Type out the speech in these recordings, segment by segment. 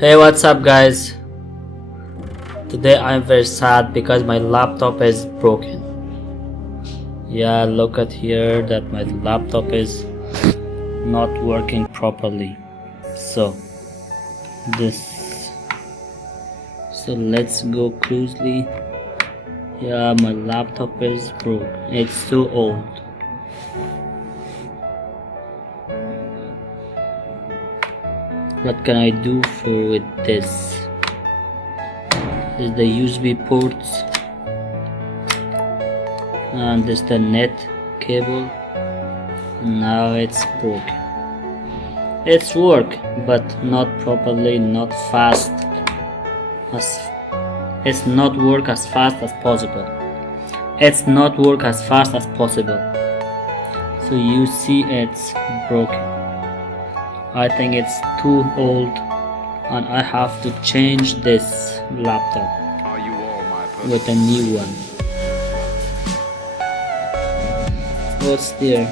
Hey, what's up guys? Today I'm very sad because my laptop is broken. Yeah, look at here that my laptop is not working properly. So let's go closely. Yeah, my laptop is broke. It's too old. What can I do with this? Is the USB ports and this the net cable. Now it's broken. It's work but not properly, not fast as it's not work as fast as possible. It's not work as fast as possible. So you see it's broken. I think it's too old and I have to change this laptop with a new one. What's there?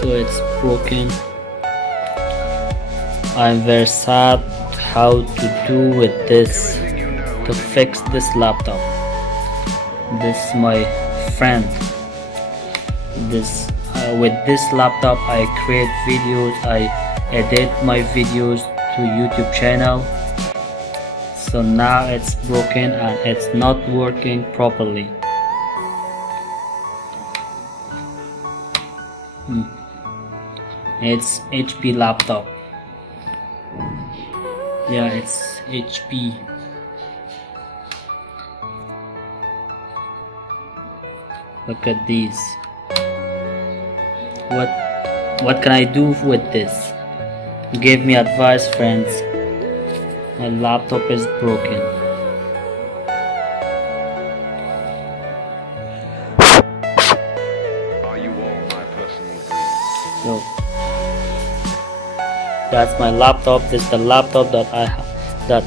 So it's broken. I'm very sad how to do with this to fix this laptop. This is my friend. With this laptop I create videos, I edit my videos to YouTube channel. So now it's broken and it's not working properly. It's HP laptop. Yeah, it's HP. Look at these. What can I do with this? Give me advice, friends. My laptop is broken. Are you all my personal dreams? So that's my laptop. This is the laptop that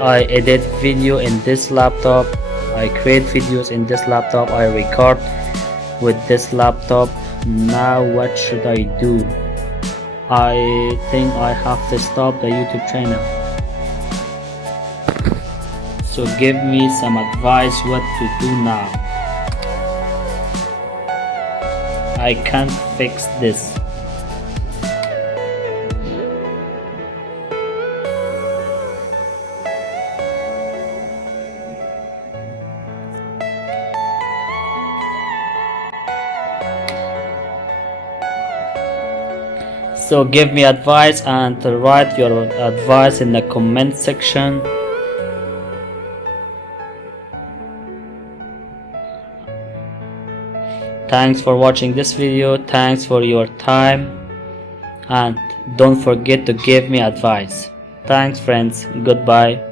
I edit video in this laptop. I create videos in this laptop. I record with this laptop. Now what should I do? I think I have to stop the YouTube channel. So give me some advice what to do now. I can't fix this. So give me advice and write your advice in the comment section. Thanks for watching this video. Thanks for your time. And don't forget to give me advice. Thanks friends. Goodbye.